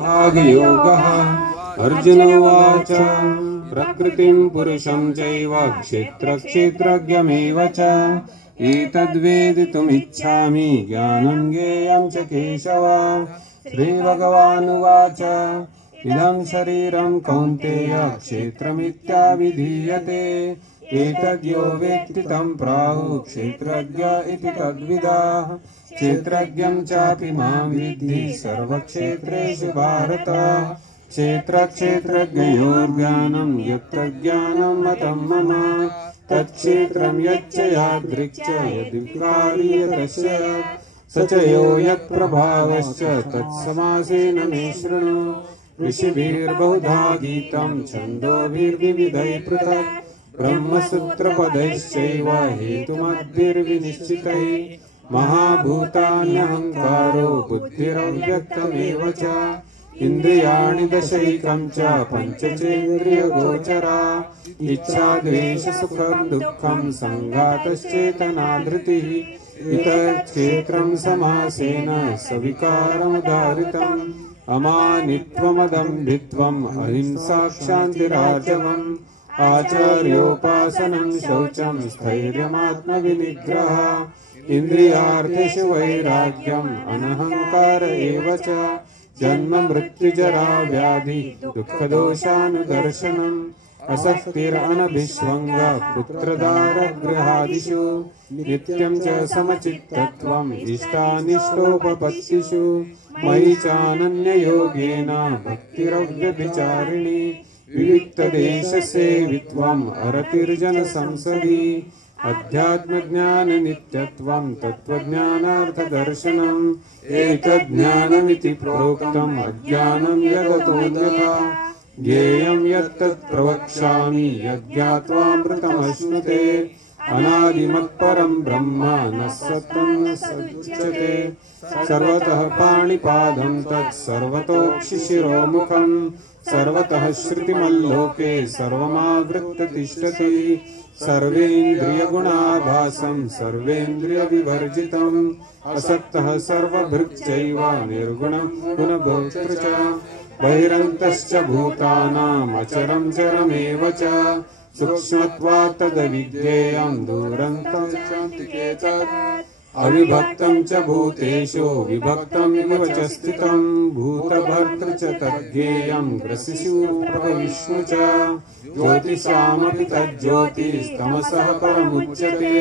भागयोगः। अर्जुन उवाच प्रकृतिं पुरुषं चैव क्षेत्रक्षेत्रज्ञमेव च एतद्वेदितुमिच्छामि ज्ञानं ज्ञेयं च केशव। श्रीभगवानुवाच इदं शरीरं कौन्तेय क्षेत्रमित्याभिधीयते एतद्यो वेत्ति तं प्राहुः क्षेत्रज्ञ इति तद्विदाः। क्षेत्रज्ञं चापि मां विद्धि सर्वक्षेत्रेषु भारत। क्षेत्रक्षेत्रज्ञयोर्ज्ञानं यत्र ज्ञानं मतं मम तत्क्षेत्रं यच्च यादृक् च यद्विकारि यतश्च स च यो यत्प्रभावश्च तत्समासेन मे शृणु। ऋषिभिर्बहुधा गीतं छन्दोभिर्विविधैः पृथक् ब्रह्मसूत्रपदैश्चैव हेतुमद्भिर्विनिश्चितैः। महाभूतान्यहङ्कारो बुद्धिरव्यक्तमेव च इन्द्रियाणि दशैकं च पञ्चचेन्द्रियगोचरा इच्छा द्वेष सुखं दुःखं सङ्घातश्चेतना धृतिः। इतक्षेत्रं समासेन सविकारमुदाहृतम् अमानित्वमदम्भित्वम् अहिंसा क्षान्तिरार्जवम् आचार्योपासनं शौचं स्थैर्यमात्मविनिग्रहः। इन्द्रियार्थेषु वैराग्यम् अनहङ्कार एव च जन्म मृत्युजरा व्याधि दुःखदोषानुदर्शनम् असक्तिरनभिष्वङ्ग पुत्रदारगृहादिषु नित्यं च समचित्तत्वम् इष्टानिष्टोपपत्तिषु मयि चानन्ययोगेन भक्तिरव्यभिचारिणी विविक्तदेशसेवित्वम् अरतिर्जनसंसदि अध्यात्मज्ञाननित्यत्वं तत्त्वज्ञानार्थदर्शनम् एतज्ज्ञानमिति प्रोक्तम् अज्ञानं यदतोऽन्यथा ज्ञेयं यत्तत् प्रवक्ष्यामि यज्ञात्वामृतमश्नुते अनादिमत्परं ब्रह्म न सत्त्वं न सदुच्यते सर्वतः पाणिपादं तत् सर्वतोक्षिशिरोमुखं सर्वतः श्रुतिमल्लोके सर्वमावृत्य तिष्ठति सर्वेन्द्रियगुणाभासं सर्वेन्द्रियविवर्जितम् असक्तः सर्वभृक्चैव निर्गुणं गुणभोक्तृ च बहिरन्तश्च भूतानाम् अचरं चरमेव च सूक्ष्मत्वात् तदविज्ञेयं दूरन्तं चान्तिके तत् अविभक्तं च भूतेषु विभक्तं इव च स्थितं भूतभर्तृ च तज्ज्ञेयं ग्रसिषु प्रभविष्णु च ज्योतिषामपि तज्ज्योतिस्तमसः परमुच्यते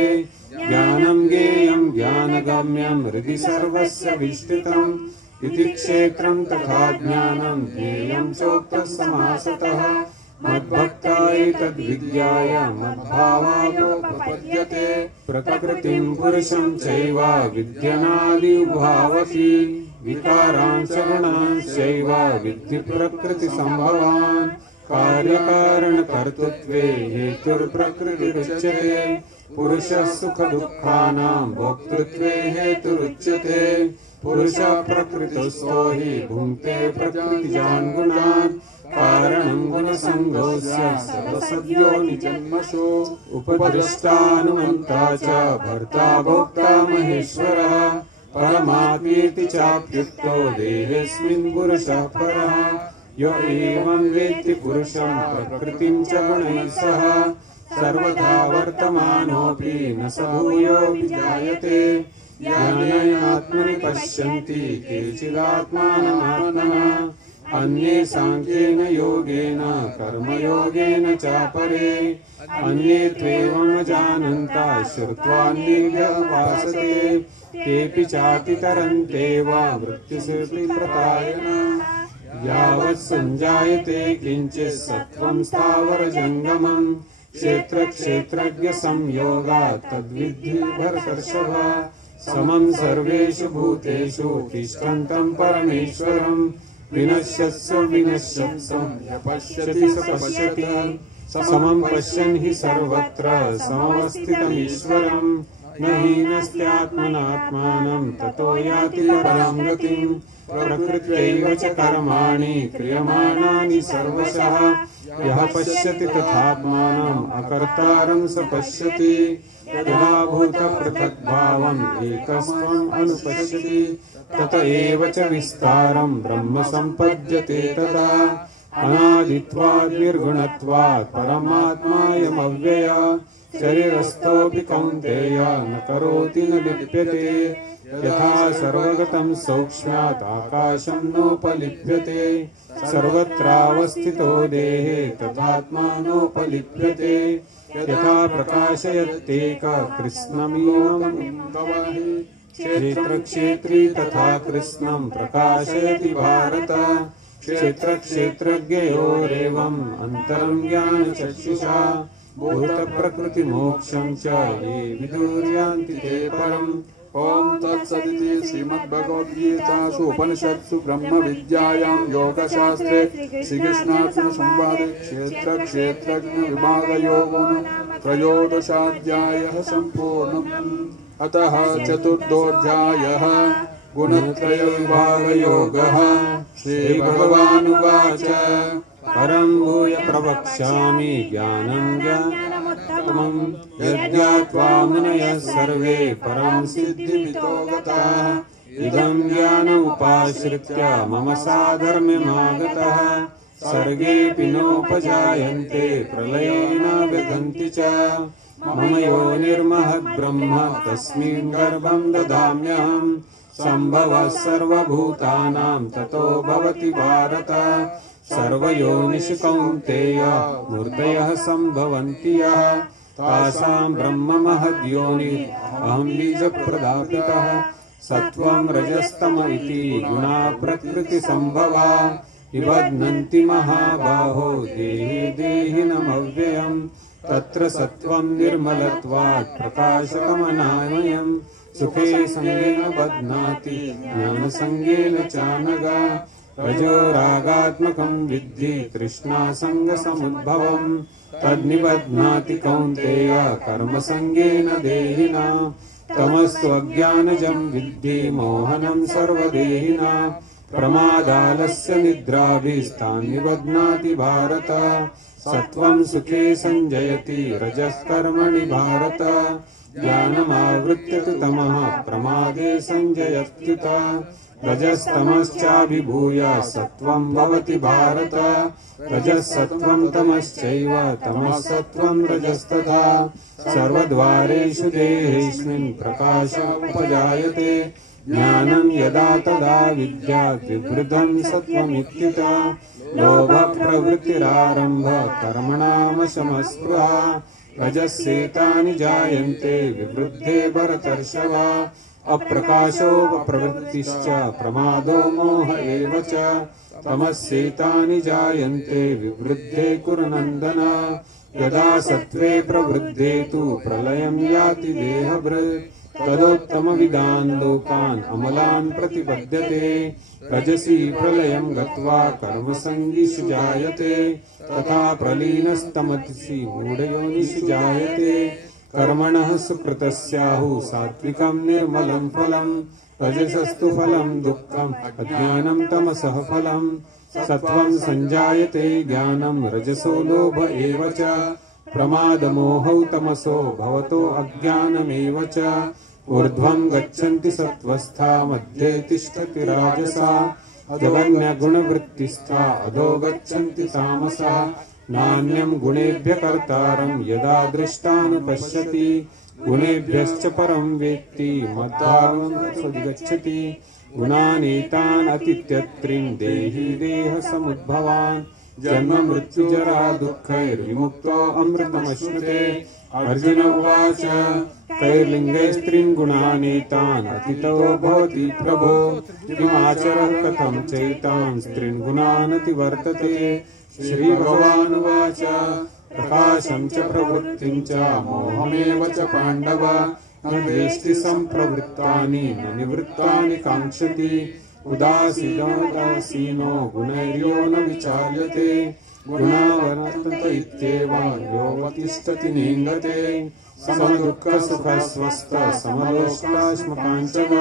ज्ञानं ज्ञेयं ज्ञानगम्यं हृदि सर्वस्य विष्ठितम् इति क्षेत्रं तथा ज्ञानं ज्ञेयं चोक्तः समासतः मद्भक्ता एतद्विद्याय मद्भावायोपपद्यते प्रकृतिं पुरुषं चैव विद्यनादि उभावति विकारान् च गुणांश्चैव विद्धि प्रकृतिसम्भवान् कार्यकारणकर्तृत्वे हेतुर्प्रकृतिरुच्यते पुरुषः सुखदुःखानां भोक्तृत्वे हेतुरुच्यते पुरुषः प्रकृतिस्थो हि भुङ्क्ते प्रकृतिजान् गुणान् कारणं गुणसङ्गोऽस्य सदसद्योनिजन्मसु उपदृष्टानुमन्ता च भर्ता भोक्ता महेश्वरः परमात्मेति चाप्युक्तो देहेऽस्मिन् पुरुषः परः यो एवं वेत्ति पुरुषं प्रकृतिं च गुणैः सह सर्वथा वर्तमानोऽपि न स भूयोऽपि जायते ज्ञानेनात्मनि पश्यन्ति केचिदात्मानमात्मना अन्ये सांख्येन योगेन कर्मयोगेन चापरे अन्ये त्वेवमजानन्ता श्रुत्वान्येभ्युपासते तेऽपि चातितरन्तेव मृत्युसेऽपि प्रतायना यावत् सञ्जायते किञ्चित् सत्त्वं स्थावरजङ्गमम् क्षेत्रक्षेत्रज्ञसंयोगात् तद्विद्धि भरतर्षभ समं सर्वेषु भूतेषु तिष्ठन्तं परमेश्वरम् विनश्यत्सु विनश्यत्सं य पश्यति स पश्यति समं पश्यन् हि सर्वत्र समवस्थितमीश्वरम् न हीनस्त्यात्मनात्मानं ततो याति परां गतिम् प्रकृत्यैव च कर्माणि क्रियमाणानि सर्वशः यः पश्यति तथात्मानम् अकर्तारं स पश्यति यदा भूतपृथग्भावम् एकस्त्वम् अनुपश्यति तत एव च विस्तारं ब्रह्म सम्पद्यते तदा अनादित्वात् निर्गुणत्वात् परमात्मायमव्यय शरीरस्थोऽपि कौन्तेय न करोति न लिप्यते यथा सर्वगतं सौक्ष्म्यात् आकाशं नोपलिप्यते सर्वत्रावस्थितो देहे तथात्मानोपलिप्यते यथा प्रकाशयत्येकः कृत्स्नमिमं गवाहि क्षेत्रक्षेत्री तथा कृत्स्नं प्रकाशयति भारत क्षेत्रक्षेत्रज्ञयोरेवम् अन्तरं ज्ञानचक्षुषा भूतप्रकृतिमोक्षं च ये विदुर्यान्ति ते परम्। ओम तत्सदिति श्रीमद्भगवद्गीतासु उपनिषत्सु ब्रह्मविद्यायां योगशास्त्रे श्रीकृष्णार्जुन संवादे क्षेत्रक्षेत्रज्ञ विभागयोगो त्रयोदशाध्यायः सम्पूर्णम्। अतः चतुर्थोऽध्यायः गुणत्रयविभागयोगः। श्रीभगवानुवाच परं भूय प्रवक्ष्यामि ज्ञानं ज्ञानमुत्तमम् यज्ञात्वा मुनयः सर्वे परं सिद्धिमितो गताः इदं ज्ञानमुपाश्रित्य मम साधर्म्यमागतः सर्गेऽपि नोपजायन्ते प्रलये न व्यथन्ति च मम योनिर्महद्ब्रह्म तस्मिन् गर्भं ददाम्यहम् सम्भवः सर्वभूतानां ततो भवति भारत सर्वयोनिषु कौन्तेय मूर्तयः सम्भवन्ति यः तासां ब्रह्म महद्योनिः अहं बीजप्रदापितः सत्त्वं रजस्तम इति गुणा प्रकृतिसम्भवा निबध्नन्ति महाबाहो देहि देहिनमव्ययम् तत्र सत्त्वं निर्मलत्वात् प्रकाशकमनामयम् सुखे संगेन बध्नाति ज्ञानसंगेन चानघ रजो रागात्मकं विद्धि तृष्णासंगसमुद्भवम् तद्निबध्नाति कौन्तेय कर्मसंगेन देहिना तमस्तु अज्ञानजं विद्धि मोहनं सर्वदेहिना प्रमादालस्य निद्राभिस्तान्निबध्नाति भारत सत्त्वं सुखे संजयति रजः कर्मणि भारत ज्ञानमावृत्य तु तमः प्रमादे संजयत्युत रजस्तमश्चाभिभूय सत्त्वं भवति भारत रजः सत्त्वं तमश्चैव तमः सत्त्वं रजस्तथा सर्वद्वारेषु देहेऽस्मिन् प्रकाशोपजायते ज्ञानं यदा तदा विद्यात् विवृद्धं सत्त्वमित्युत लोभप्रवृत्तिरारम्भ कर्मणामशमस्पृहा रजस्येतानि जायन्ते विवृद्धे भरतर्षभ अप्रकाशोपप्रवृत्तिश्च प्रमादो मोह एव च तमस्येतानि जायन्ते विवृद्धे कुरुनन्दन यदा सत्त्वे प्रवृद्धे तु प्रलयं याति देहभृत् तदोत्तमविदान् लोकान् अमलान् प्रतिपद्यते रजसि प्रलयं गत्वा कर्मसङ्गिषु जायते तथा प्रलीनस्तमसि मूढयोनिषु जायते कर्मणः सुकृतस्याहुः सात्विकं निर्मलं फलम् रजसस्तु फलं दुःखम् अज्ञानं तमसः फलम् सत्त्वं संजायते ज्ञानं रजसो लोभ एव च प्रमादमोहौ तमसो भवतो अज्ञानमेव च ऊर्ध्वं गच्छन्ति सत्त्वस्था मध्ये तिष्ठति राजसा जगन्यगुणवृत्तिस्था अधो गच्छन्ति तामसा नान्यं गुणेभ्य कर्तारं यदा दृष्टानुपश्यति गुणेभ्यश्च परं वेत्ति मद्भावं सद्गच्छति गुणानीतान् अतित्यत्रिं देहि देहसमुद्भवान् जन्म मृत्युजरा दुःखैर्विमुक्तो अमृतमश्नुते अर्जुन उवाच कैर्लिङ्गैस्त्रीन् गुणानीतान् अतितो भवति प्रभो किमाचरः कथं चैतान् स्त्रीन् गुणान् अतिवर्तते श्रीभगवानुवाच प्रकाशं च प्रवृत्तिं च मोहमेव च पाण्डव न द्वेष्टि सम्प्रवृत्तानि न निवृत्तानि काङ्क्षति उदासीनो गुणैर्यो न विचार्यते गुणावर्तन्त इत्येव योऽवतिष्ठति नेङ्गते समदुःखसुखस्वस्थ समलोष्टाश्मकाञ्चन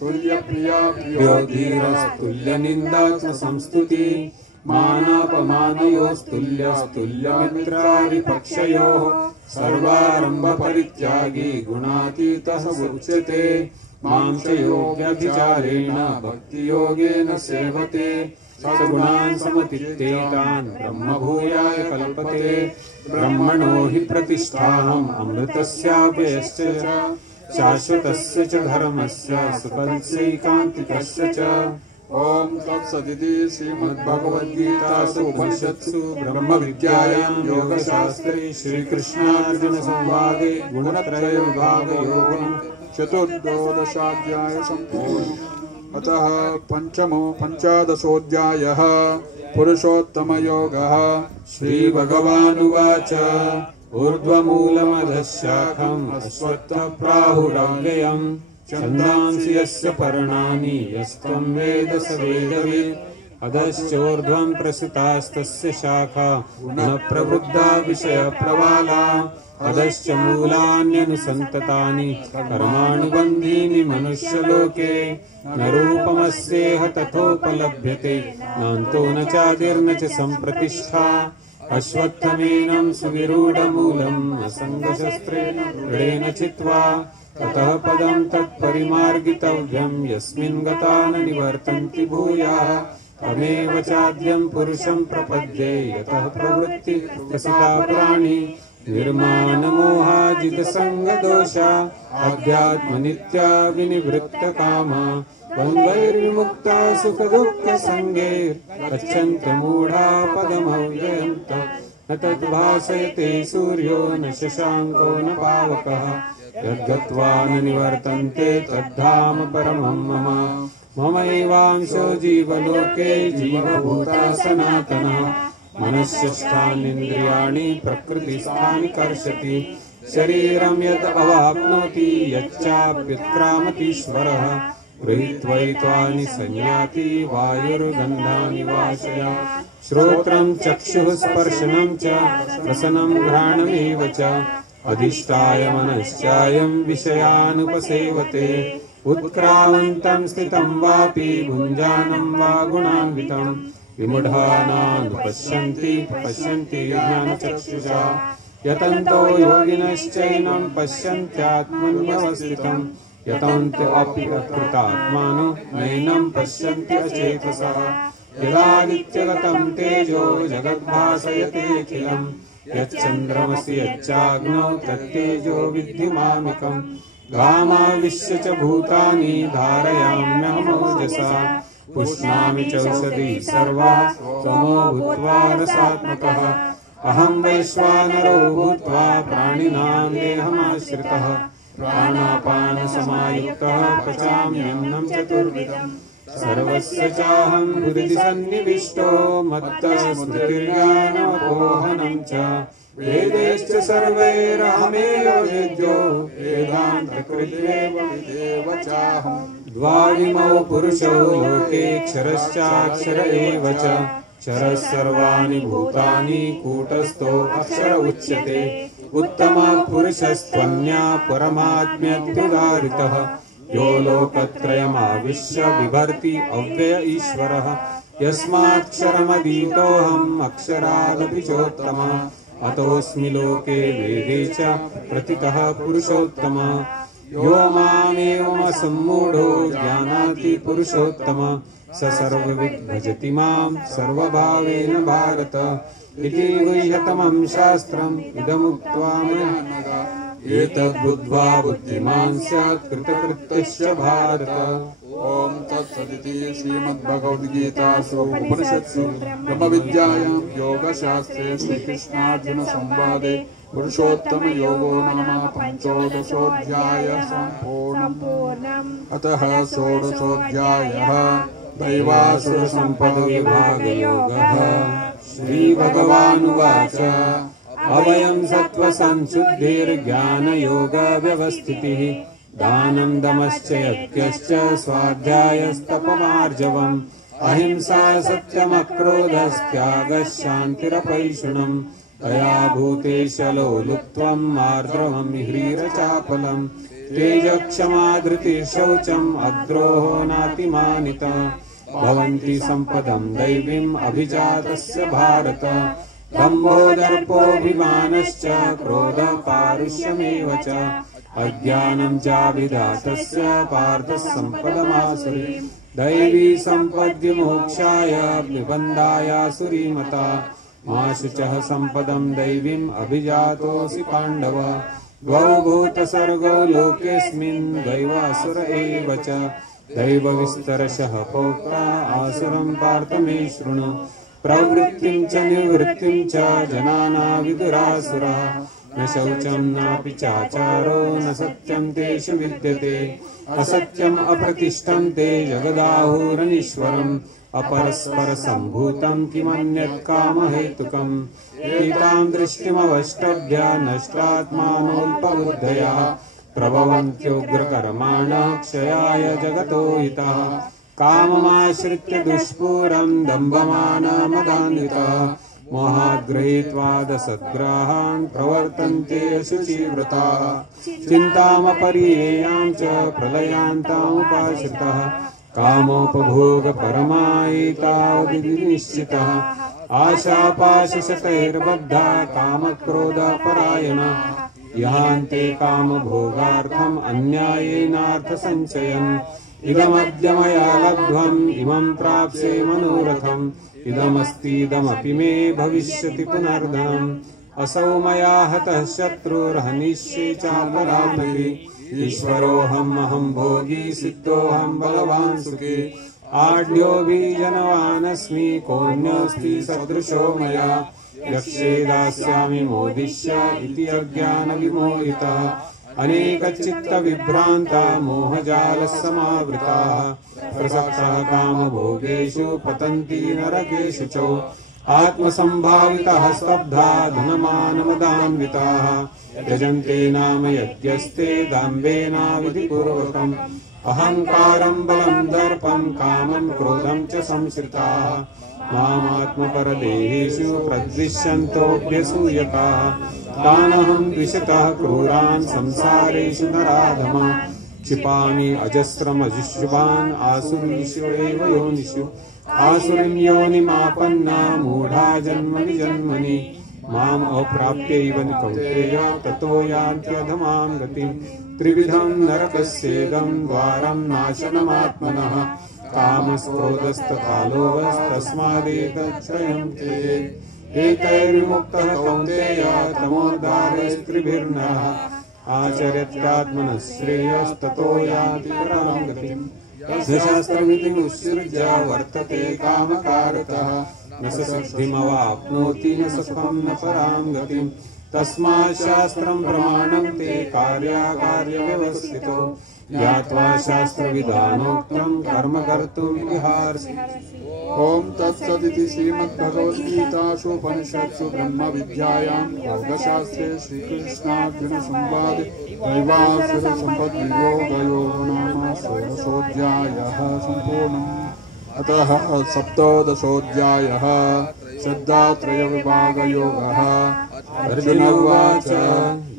तुल्यप्रिया प्रियो धीरस्तुल्यनिन्दात्मसंस्तुति मानापमानयोस्तुल्यस्तुल्यमित्रादिपक्षयोः सर्वारम्भपरित्यागी गुणातीतः उच्यते मां च योग्यभिचारेण भक्तियोगेन सेवते सगुणान् समतीत्येतान् ब्रह्मभूयाय कल्पते ब्रह्मणो हि प्रतिष्ठाहम् अमृतस्याव्ययश्च शाश्वतस्य च धर्मस्य सुखस्यैकान्तिकस्य च। ओम तत्सदिति श्रीमद्भगवद्गीतासु उपनिषत्सु ब्रह्मविद्यायां योगशास्त्रे श्रीकृष्णार्जुनसंवादे गुणत्रयविभागयोगो चतुर्दशाध्याय सम्पूर्णः। अतः पंचदशोऽध्यायः पुरुषोत्तमयोगः। श्रीभगवानुवाच ऊर्ध्वमूलमधः शाखम् अश्वत्थः प्राहुरव्ययम् छन्दांसि यस्य पर्णानि यस्त्वं वेद स वेदवित् अधश्चोर्ध्वं प्रसृतास्तस्य शाखा गुणः प्रवृद्धा विषयप्रवाला अधश्च मूलान्यनुसन्ततानि कर्माणुबन्धीनि मनुष्यलोके न रूपमस्येह तथोपलभ्यते नान्तो न चादिर्न च सम्प्रतिष्ठा अश्वत्थमेनं सुविरूढमूलम् असङ्गशस्त्रेण दृढेन चित्वा ततः पदं तत्परिमार्गितव्यं यस्मिन् गता न निवर्तन्ति भूयाः तमेव चाद्यं पुरुषं प्रपद्ये यतः प्रवृत्ति प्रसृता प्राणी निर्माणमोहाजितसङ्गदोषा अध्यात्मनित्या विनिवृत्तकामा द्वन्द्वैर्विमुक्ता सुखदुःखसङ्गैर्गच्छन्त्यमूढा पदमव्ययम् न तद्भासयते सूर्यो न शशाङ्को न पावकः यद्गत्वा न निवर्तन्ते तद्धाम परमं मम ममैवांशो जीवलोके जीवभूता सनातनः मनश्चेष्टानीन्द्रियाणि प्रकृतिस्थानि कर्षति शरीरं यत् अवाप्नोति यच्चाप्युत्क्रामतीश्वरः गृहीत्वैत्वानि संयाति वायुर्गन्धानि वाशया श्रोत्रं चक्षुः स्पर्शनं च रसनं घ्राणमेव च अधिष्ठाय मनश्चायं विषयानुपसेवते उत्क्रामन्तं स्थितं वापि भुञ्जानं वा गुणान्वितं विमूढानानुपश्यन्ति पश्यन्ति ज्ञानचक्षुषा यतन्तो योगिनश्चैनं पश्यन्त्यात्मन्यवस्थितं यतन्त्यपि अकृतात्मानो नैनं पश्यन्ति अचेतसः यदादित्यगतं तेजो जगद्भासयतेऽखिलम् यच्चन्द्रमसि यच्चाग्नौ तत्तेजो विद्धि मामिकम् गामाविश्य च भूतानि धारयाम्यहमोजसा पुष्णामि चौषधी सर्वाः सोमो भूत्वा रसात्मकः अहं वैश्वानरो भूत्वा प्राणिनां देहमाश्रितः प्राणापानसमायुक्तः पचाम्यन्नं चतुर्विधम् सर्वस्य चाहं हृदि सन्निविष्टो मत्तः स्मृतिर्ज्ञानमपोहनं च वेदैश्च सर्वैरहमेव वेद्यो वेदान्तकृत्येव विदेव चाहम् द्वाविमौ पुरुषौ लोके क्षरश्चाक्षर एव च क्षरः सर्वाणि भूतानि कूटस्थो अक्षर उच्यते उत्तमः पुरुषस्त्वन्या परमात्म्यत्युदारितः यो लोकत्रयमाविश्य बिभर्ति अव्यय ईश्वरः यस्माक्षरमधीतोऽहम् अक्षरादपि चोत्तमः अतोऽस्मि लोके वेदे च प्रतितः पुरुषोत्तमः यो मामेवमसम्मूढो जानाति पुरुषोत्तमः स सर्वविद् भजति मां सर्वभावेन भारत इति गुह्यतमं शास्त्रम् इदमुक्त्वा मया एतद्बुद्ध्वा बुद्धिमान् स्यात् कृतकृत्यश्च भारत। ओम तत्सदिति श्रीमद्भगवद्गीतासु उपनिषत्सु ब्रह्मविद्यायां योगशास्त्रे श्रीकृष्णार्जुनसंवादे पुरुषोत्तमयोगो नाम पंचोदशोऽध्यायः सम्पूर्णम्। अतः षोडशोऽध्यायः दैवासुरसम्पदविभागयोगः। श्रीभगवानुवाच अवयं सत्त्वसंशुद्धिर्ज्ञानयोगव्यवस्थितिः दानं दमश्च यज्ञश्च स्वाध्यायस्तपमार्जवम् अहिंसा सत्यमक्रोधस्त्यागः शान्तिरपैशुनम् तया भूतेशलो लुप्त्वम् आर्द्रवम् ह्रीरचापलम् तेजक्षमा धृतिर्शौचम् अद्रोहो नातिमानिता भवन्ति सम्पदम् दैवीम् अभिजातस्य भारत दम्भो दर्पोऽभिमानश्च क्रोधः पारुष्यमेव च अज्ञानं चाभिधातस्य पार्थः सम्पदमासुरीम् दैवी सम्पद्विमोक्षाय निबन्धायासुरीमता मा शुचः सम्पदम् दैवीम् अभिजातोऽसि पाण्डव द्वौ भूतसर्गौ लोकेऽस्मिन् दैवासुर एव च दैवविस्तरशः प्रोक्ता आसुरं पार्थ मे शृणु प्रवृत्तिं च निवृत्तिं च जनाना विदुरासुरः न शौचं नापि चाचारो न सत्यं तेषु विद्यते असत्यम् अप्रतिष्ठं ते जगदाहुरनीश्वरम् अपरस्परसम्भूतं किमन्यत् कामहेतुकम् एतां दृष्टिमवष्टभ्य नष्टात्मानोऽल्पबुद्धया प्रभवन्त्युग्रकर्माणः क्षयाय जगतो हितः काममाश्रित्य दुष्पूरं दम्भमानमदान्वितः मोहाद्गृहीत्वादसद्ग्राहान् प्रवर्तन्ते अशुचिव्रताः चिन्तामपरियेयां च प्रलयान्तामुपाश्रितः कामोपभोगपरमायितावदिति निश्चितः आशापाशशतैर्बद्धा कामक्रोधपरायणाः यान्ते कामभोगार्थम् अन्यायेनार्थसञ्चयन् इदमद्य मया लब्ध्वम् इमं प्राप्स्ये मनोरथम् इदमस्तीदमपि मे भविष्यति पुनर्धनम् असौ मया हतः शत्रुर्हनिष्ये चापराधि ईश्वरोऽहम् अहम् भोगी सिद्धोऽहम् बलवान् सुखी आढ्योऽभिजनवानस्मि कोऽन्योऽस्ति सदृशो मया यक्षे दास्यामि मोदिष्य इति अज्ञानविमोहितः अनेकचित्तविभ्रान्ता मोहजालसमावृताः प्रसक्ताः कामभोगेषु पतन्ति नरकेषु च आत्मसम्भाविताः स्तब्धा धनमानमदान्विताः यजन्ते नाम यज्ञस्ते दाम्भेनाविधिपूर्वकम् अहङ्कारम् बलम् दर्पम् कामम् क्रोधम् च संश्रिताः मामात्मपरदेहेषु प्रद्विष्यन्तोऽभ्यसूयकाः तानहम् द्विषतः क्रूरान् संसारेषु नराधमा क्षिपामि अजस्रमजुष्वान् आसुरीषु एव योनिषु आसुरीं योनिमापन्ना मूढा जन्मनि जन्मनि माम् अप्राप्यैव कौन्तेय ततो यान्त्यधमां गतिम् त्रिविधम् नरकस्येदम् द्वारम् नाशनमात्मनः कामक्रोधस्तथा लोभस्तस्मादेतच्छयम् ते एतैर्विमुक्तः कौन्तेय तमोद्धारैस्त्रिभिर्नरः आचर्यत्यात्मनः श्रेयस्ततो याति परां गतिम् न शास्त्रविधिमुत्सृज्य वर्तते कामकारतः न स सिद्धिमवाप्नोति न सुखं न परां गतिम् तस्मात् शास्त्रं प्रमाणं ते कार्याकार्यव्यवस्थितो ज्ञात्वा शास्त्रविधानोक्तं कर्म कर्तुं विहारसि। ओम तत्सदिति श्रीमद्भगवद्गीतासु ब्रह्मविद्यायां योगशास्त्रे श्रीकृष्णार्जुन संवादे दैवासुर सम्पद्वियोगयोगो नाम षोडशोऽध्यायः सम्पूर्णम्। अतः सप्तदशोऽध्यायः श्रद्धात्रयविभागयोगः। अर्जुन उवाच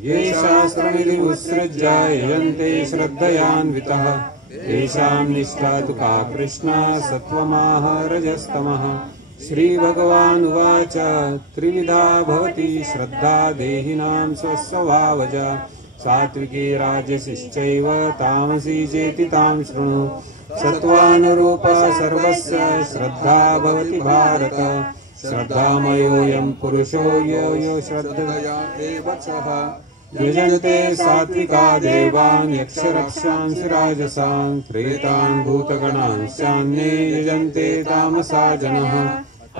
ये शास्त्रमिति उत्सृज्य यजन्ते श्रद्धयान्वितः तेषां निष्ठा तु का कृष्ण सत्त्वमाह रजस्तमः। श्रीभगवानुवाच त्रिविधा भवति श्रद्धा देहिनां स्वस्वभावजा सात्विकी राजसिश्चैव तामसी चेति तां शृणु। सत्त्वानुरूपा सर्वस्य श्रद्धा भवति भारत श्रद्धामयोऽयं पुरुषो यो यो श्रद्धया एव चः। यजन्ते सात्विका देवान् यक्षरक्षांसि राजसान् प्रेतान् भूतगणांश्चान्ये यजन्ते तामसा जनः।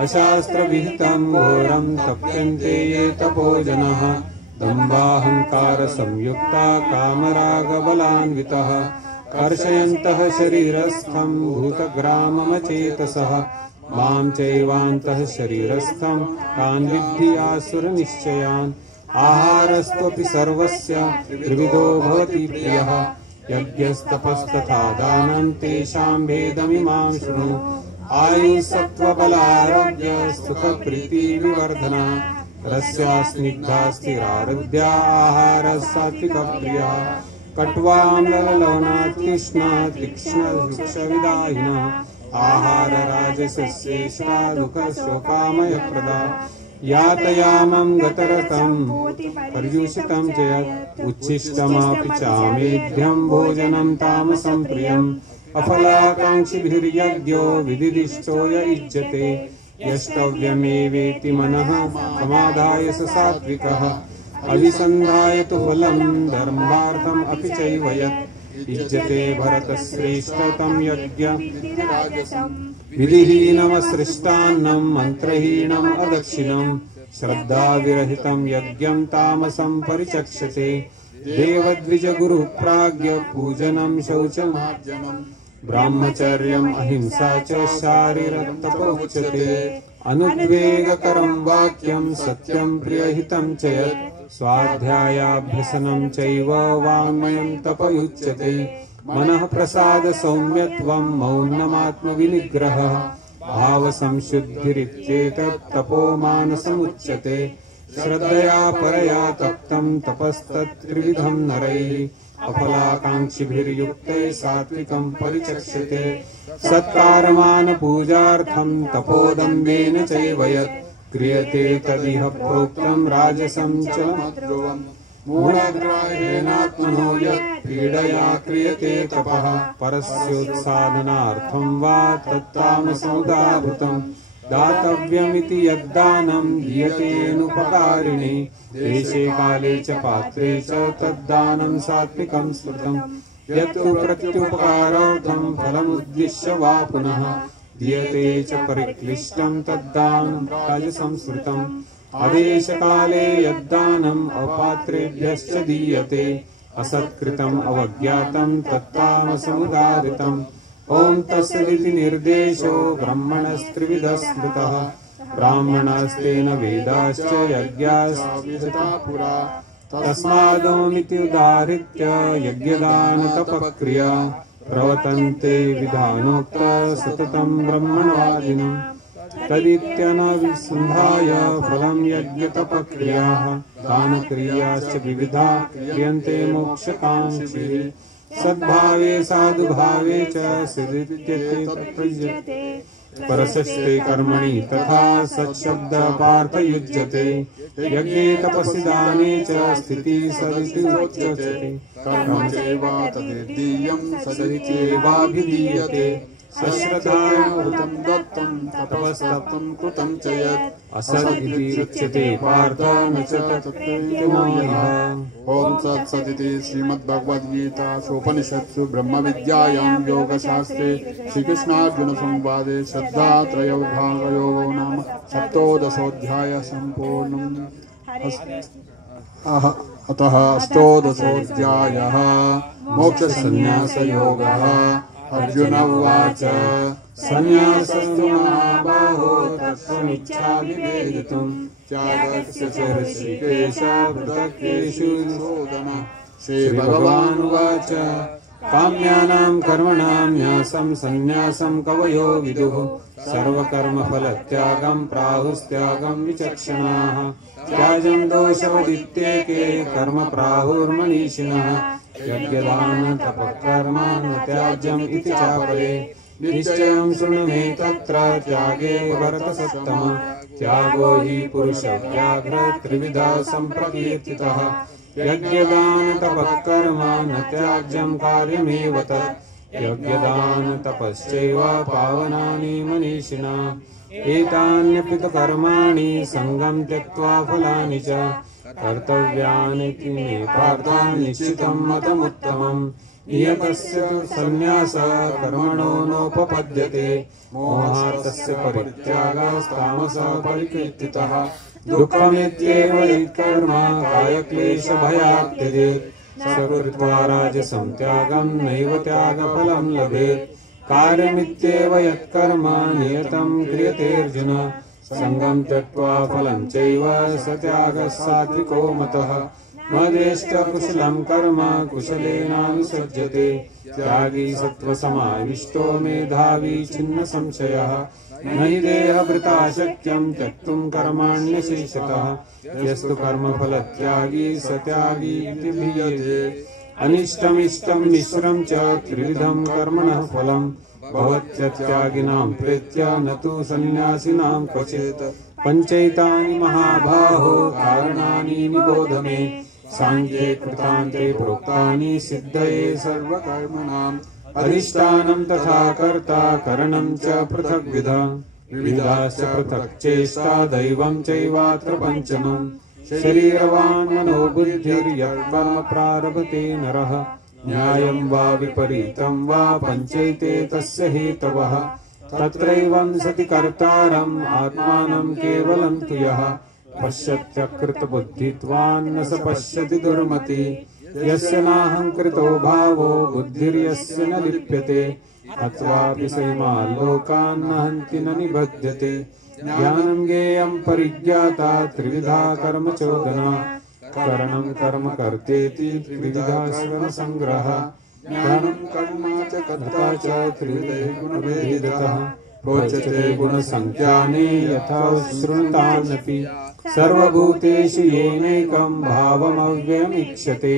अशास्त्रविहितं घोरं तप्यन्ते ये तपो जनः दम्भाहंकार संयुक्ता कामरागबलान्वितः कर्षयन्तः शरीरस्थं भूतग्राममचेतसः मां चैवान्तः शरीरस्थं तान् विद्धि आसुरनिश्चयान्। आहारस्त्वपि सर्वस्य त्रिविधो भवति प्रियः यज्ञस्तपस्तथा दानं तेषां भेदमिमां शृणु। आयुः सत्त्वबलारोग्य सुखप्रीतिविवर्धना रस्या स्निग्धा स्थिरारुद्या आहारः सात्विकप्रियः कट्वाम्ललवनात्कृष्णा तीक्ष्णवृक्षविदायिनः आहार राजसस्येष्टा दुःखशोकामयप्रदा यातयामं गतरतं पर्युषितं च यत् उच्छिष्टमपि चामेध्यं भोजनं तामसं प्रियम् अफलाकाङ्क्षिभिर्यज्ञो विदिदिष्टो य युज्यते यष्टव्यमेवेति मनः समाधाय स सात्विकः अभिसन्धाय तु फलं धर्मार्थम् अपि चैव यत् युज्यते भरतश्रेष्ठतं यज्ञ विधिहीनमसृष्टान्नं मन्त्रहीनम् अदक्षिणम् श्रद्धाविरहितं यज्ञं तामसं परिचक्षते देवद्विजगुरुप्राज्ञ पूजनं शौचमार्जनम् ब्रह्मचर्यम् अहिंसा च शारीरतपोच्यते अनुद्वेगकरं वाक्यं सत्यं प्रियहितं च यत् स्वाध्यायाभ्यसनं चैव वाङ्मयं तपयुच्यते मनः प्रसाद सौम्यत्वं मौनमात्मविनिग्रहः भावसंशुद्धिरित्येतत् तपोमानसमुच्यते श्रद्धया परया तप्तं तपस्तत्त्रिविधं नरैः अफलाकाङ्क्षिभिर्युक्तैः सात्विकं परिचक्ष्यते सत्कारमानपूजार्थं तपोदम्बेन चैव यत् क्रियते तदिह प्रोक्तं राजसं च ध्रुवम् मूढग्राहेणात्मनो यत् पीडया क्रियते तपः परस्योत्साधनार्थं वा तत्तामसमुदाहृतम् दातव्यमिति यद्दानं दीयतेऽनुपकारिणे देशे काले च पात्रे च तद्दानं सात्विकं स्मृतम् यत्तु प्रत्युपकारार्थं फलमुद्दिश्य वा पुनः दीयते च परिक्लिष्टं तद्दानं राजसंस्मृतम् आदेशकाले यद्दानम् अपात्रेभ्यश्च दीयते असत्कृतम् अवज्ञातं तत्तामसमुदाहृतम् ओम तत्सदिति निर्देशो ब्रह्मणस्त्रिविधः स्मृतः ब्राह्मणस्तेन वेदाश्च यज्ञास्ता पुरा तस्मादोमिति उदाहृत्य यज्ञदानतपक्रिया प्रवर्तन्ते विधानोक्त सततं ब्रह्मणवादिनम् तदित्यनविसन्धाय फलं यज्ञतपक्रियाः दानक्रियाश्च विविधा क्रियन्ते मोक्षकाङ्क्षिभिः सद्भावे साधुभावे च सिद्ध्यते तत्प्रयुज्यते परसस्ते कर्मणि तथा सत्शब्द पार्थ युज्यते यज्ञे तपसि दाने च स्थितिः सदिति उच्यते कर्म चैव तदिदीयं सदित्येवाभिधीयते सश्रद्धया कृतं दत्तं तपस्तप्तं कृतं च यत् असदिति उच्यते पार्थ न च तत्त्वमायः। ओम तत्सदिति श्रीमद्भगवद्गीतासूपनिषत्सु ब्रह्मविद्यायां योगशास्त्रे श्रीकृष्णार्जुनसंवादे श्रद्धात्रयविभागयोगो नाम सप्तोदशोऽध्यायः सम्पूर्णम्। अतः अष्टोदशोऽध्यायः मोक्षसंन्यासयोगः। अर्जुन उवाच संन्यासस्तु महाबाहो तत्त्वमिच्छामि वेदितुम् त्यागस्य च ऋषिकेश पृथक्केषु सोदम। श्रीभगवानुवाच काम्यानां कर्मणां न्यासं संन्यासं कवयो विदुः सर्वकर्मफलत्यागं प्राहुस्त्यागं विचक्षणाः त्याजं दोषवदित्येके कर्म प्राहुर्मनीषिणः यज्ञदानतपःकर्म न त्याज्यम् इति चापरे निश्चयं शृणु मे तत्र त्यागे भरतसत्तम त्यागो हि पुरुषव्याघ्र त्रिविधा सम्प्रकीर्तितः यज्ञदानतपःकर्म न त्याज्यं कार्यमेव तत् यज्ञदानतपश्चैव पावनानि मनीषिणा एतान्यपि तु कर्माणि सङ्गं त्यक्त्वा फलानि च कर्तव्यानिति मे पार्थ निश्चितं मतमुत्तमम् नियतस्य तु संन्यासः कर्मणो नोपपद्यते मोहार्थस्य परित्यागस्तामसः परिकीर्तितः दुःखमित्येव यत्कर्म कायक्लेशभयात् त्यजेत् स कृत्वा राजसं त्यागं नैव त्यागफलं लभेत् कार्यमित्येव यत्कर्म नियतं क्रियतेऽर्जुन सङ्गं त्यक्त्वा फलं चैव स त्यागः सात्विको मतः मदेष्ट कुशलं कर्म कुशलेनानुसज्जते त्यागी सत्त्वसमाविष्टो मेधावी छिन्न संशयः न हि देहभृता शक्यं त्यक्तुं कर्माण्यशेषतः यस्तु कर्मफलत्यागी स त्यागी इति भियते अनिष्टमिष्टं मिश्रं च त्रिविधं कर्मणः फलं भवत्यत्यागिनां प्रेत्य न तु सन्न्यासिनां क्वचित् पञ्चैतानि महाबाहो कारणानि निबोध मे सांख्ये कृतान्ते प्रोक्तानि सिद्धये सर्वकर्मणाम् अधिष्ठानं तथा कर्ता करणं च पृथग्विधा विविधाश्च पृथक् चेष्टा दैवं चैवात्र पञ्चमम् शरीरवान् मनो बुद्धिर्यत्कर्म प्रारभते नरः न्यायं वा विपरीतं वा पञ्चैते तस्य हेतवः तत्रैवं सति कर्तारम् आत्मानं केवलं तु यः पश्यत्यकृतबुद्धित्वान् न स पश्यति दुर्मति यस्य नाहङ्कृतो भावो बुद्धिर्यस्य न लिप्यते अथवापि सैमा लोकान् न हन्ति न निबध्यते ज्ञानं ज्ञेयं परिज्ञाता त्रिविधा कर्म चोदना करणं कर्म कर्तेति त्रिविधा स्मरणसङ्ग्रह ज्ञानं कर्म च कर्ता च त्रिविधे गुणभेदतः प्रोच्यते गुणसङ्ख्याने यथा शृणुतामपि सर्वभूतेषु येनैकं भावमव्ययमीक्षते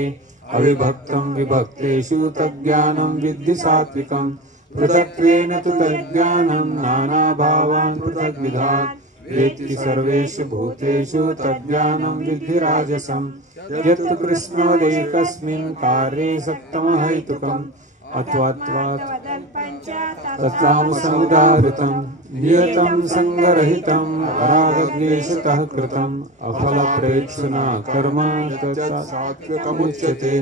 अविभक्तं विभक्तेषु तज्ज्ञानं विद्धि सात्विकं पृथक्त्वेन तु तज्ज्ञानं नानाभावान् पृथग्विधात् वेत्ति सर्वेषु भूतेषु तज्ज्ञानं विद्धि राजसं यत्तु कृष्णवदेकस्मिन् कार्ये सक्तमहैतुकम् तत्त्वामसमुदाहृतं नियतं सङ्गरहितं रागद्वेषतः कृतम् अफलप्रेप्सुना कर्म सात्विकमुच्यते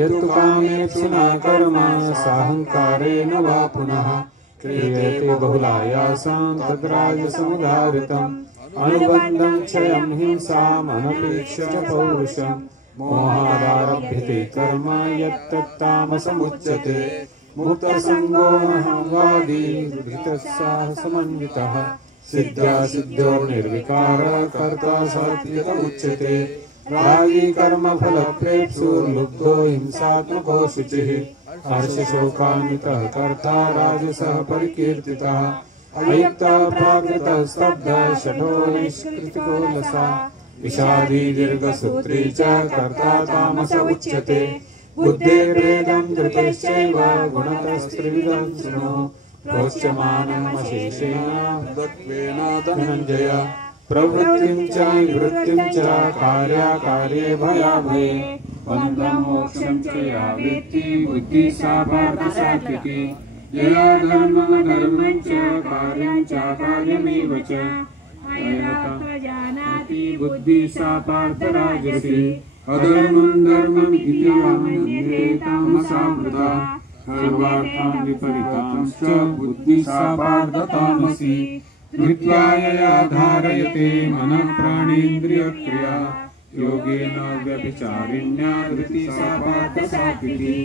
यत्तु कामेप्सुना कर्म साहङ्कारेण वा पुनः क्रियते बहुलायासां तद्राजसमुदाहृतम् अनुबन्धं क्षयं हिंसाम् अनपेक्ष्य च पौरुषम् मोहादारभ्यते कर्म यत्तत्तामसमुच्यते मुक्तसङ्गो वादी धृतसाहसमन्वितः सिद्ध्यासिद्ध्यो निर्विकारः कर्ता सात्विकमुच्यते रागी कर्मफलप्रेप्सुर्लुब्धो हिंसात्मको शुचिः हर्षशोकान्वितः कर्ता राजसः परिकीर्तितः अयुक्तः प्राकृतः स्तब्धः शठो निष्कृतिको लसा विषादी दीर्घसूत्री च कर्ता तामस उच्यते बुद्धेर्भेदं धृतेश्चैव गुणतस्त्रिविधं शृणु प्रोच्यमानमशेषेण तत्त्वेन धनञ्जय प्रवृत्तिं च निवृत्तिं च कार्याकार्ये भयाभये बन्धं मोक्षं च या वेत्ति बुद्धिः सा पार्थ सात्विकी यया धर्ममधर्मं च कार्यं चाकार्यमेव च जानाति बुद्धि सा पार्थ राजसी अधर्मं धर्मम् इति मन्यते तामसा वृथा सर्वार्थान् विपरीतांश्च बुद्धि सा पार्थ तामसी धृत्वायया धारयते मनः प्राणेन्द्रियक्रिया योगेन व्यभिचारिण्या धृतिः सा पार्थ सात्विकी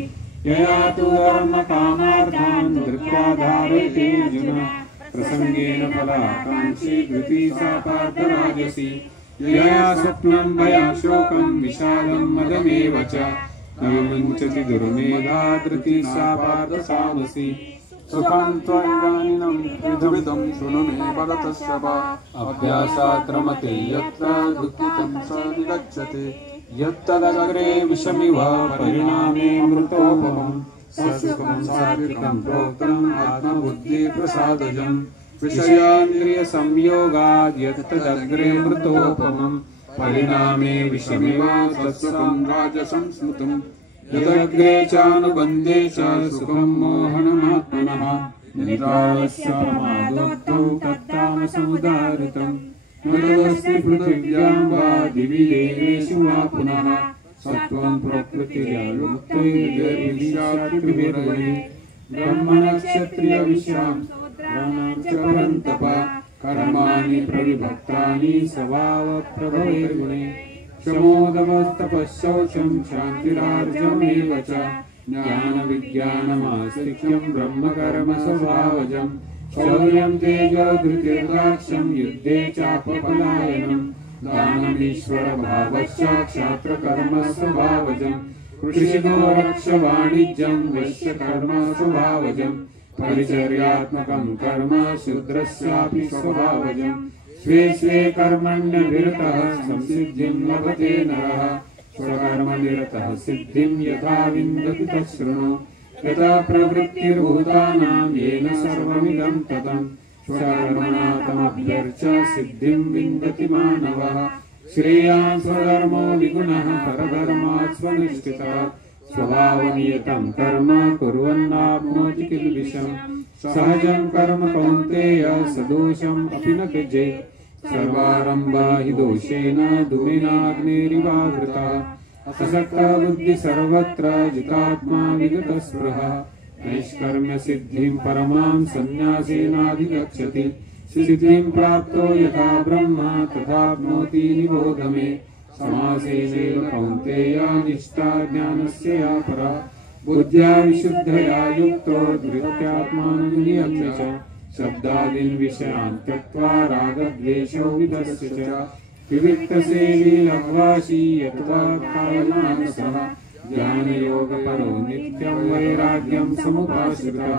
यया तु धर्मकामार्थान् धृत्वा धारयते अर्जुन प्रसंगेन फलाकांक्षी धृतिः सा पार्थ राजसी यया स्वप्नं भयं शोकं विषादं मदमेव च न विमुञ्चति दुर्मेधा धृतिः सा पार्थ तामसी सुखं त्वरिदानीनं त्रिविधं शृणु मे भरतश्रव अभ्यासात् रमते यत्र दुःखितं स निगच्छति यत्तदग्रे विषमिव परिणामे मृतोपमम् ससुखं सात्विकं प्रोक्तम् आत्मबुद्धिप्रसादजम् विषयान्द्रिय संयोगाद् यत्तदग्रे मृतोपमम् परिणामे विषमिव तत्सुखं राजसं स्मृतम् यदग्रे चानुबन्धे च सुखं मोहनमात्मनः निद्रालस्य प्रमादोत्तौ तत्तामसमुदाहृतम् न तदस्ति पृथिव्यां वा दिवि देवेषु वा पुनः सत्त्वं प्रकृतिर्युक्तैर्विद्यात्रिभिर्गुणैः ब्रह्मणक्षत्रियविश्वां शूद्राणां च परन्तप कर्माणि प्रविभक्तानि स्वभावप्रभवैर्गुणैः क्षमोदमस्तपःशौचं शान्तिरार्जवमेव च ज्ञानविज्ञानमास्तिक्यं ब्रह्मकर्म स्वभावजम् शौर्यं तेजो धृतिर्दाक्ष्यं युद्धे चापपलायनम् दानमीश्वर भावश्चाक्षात्र कर्म स्वभावजं कृषिको रक्ष वाणिज्यं वैश्यकर्म स्वभावजं परिचर्यात्मकं कर्म शूद्रस्यापि स्वभावजं स्वे स्वे कर्मण्यनिरतः संसिद्धिं लभते नरः स्वकर्मनिरतः सिद्धिं यथा विन्दति तच्छृणु यथा प्रवृत्तिर्भूतानां येन सर्वमिदं ततं स्वकर्मणा तमभ्यर्च्य सिद्धिं विन्दति मानवः श्रेयान् स्वधर्मो विगुणः परधर्मात् स्वनिष्ठितः स्वभावनियतं कर्म कुर्वन्नाप्नोति किल्बिषम् सहजं कर्म कौन्तेय सदोषम् अपि न त्यजेत् सर्वारम्भा हि दोषेण धूमेनाग्निरिवावृतः असक्तः बुद्धि सर्वत्र जितात्मा विगतस्पृहः नैष्कर्म्य सिद्धिं परमां सन्न्यासेनाधिगच्छति सिद्धिं प्राप्तो यथा ब्रह्म तथाप्नोति निबोध मे समासेनैव कौन्तेय निष्ठा ज्ञानस्य या परा बुद्ध्या विशुद्धया युक्तो धृत्यात्मानं नियम्य च शब्दादीन् विषयान् त्यक्त्वा रागद्वेषौ विधस्य च विविक्तसेवी लघ्वासी यत्वा कायमानसः ज्ञानयोगपरो नित्यं वैराग्यं समुपाश्रितः